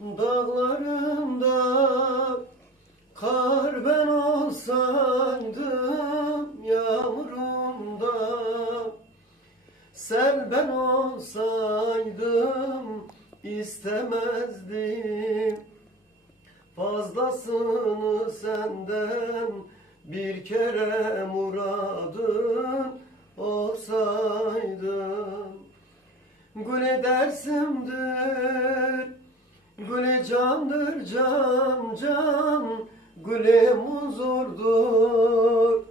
Dağlarında kar ben olsaydım, yağmurumda sel ben olsaydım, istemezdim fazlasını senden. Bir kere muradın olsaydım. Güle dersimdir, güle candır can can, güle huzurdur,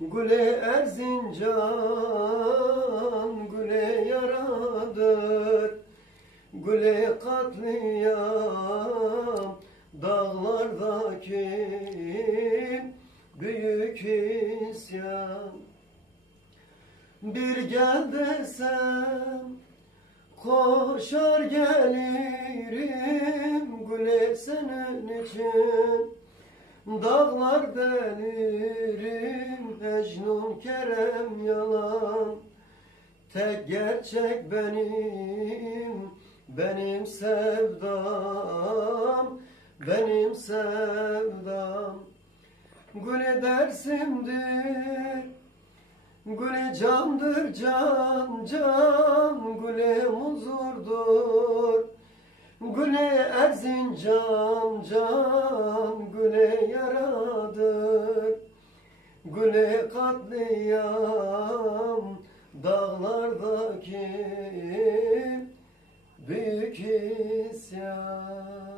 güle Erzincan, güle yaradır, güle katliam, dağlardaki büyük isyan. Bir gel desem koşar gelirim, güle senin için dağlar delirim. Mecnun Kerem yalan, tek gerçek benim sevdam, benim sevdam. Güle dersimdir, güle candır can can, güle huzurdur, güle Erzincan can, güle yaradır, güle katliam, dağlardaki büyük isyan.